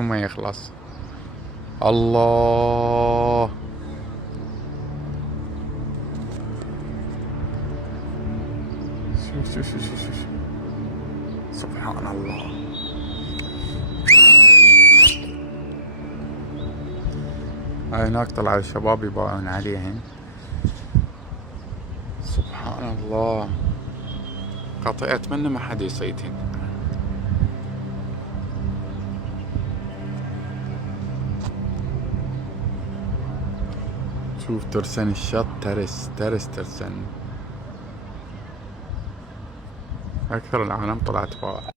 ما يخلص. الله. شو سبحان الله. هاي هناك طلعوا الشباب يباعون عليهن. سبحان الله. قطعت منه ما حد يصيدهن. شوف ترسن الشط، ترس ترسن. أكثر العالم طلعت باع.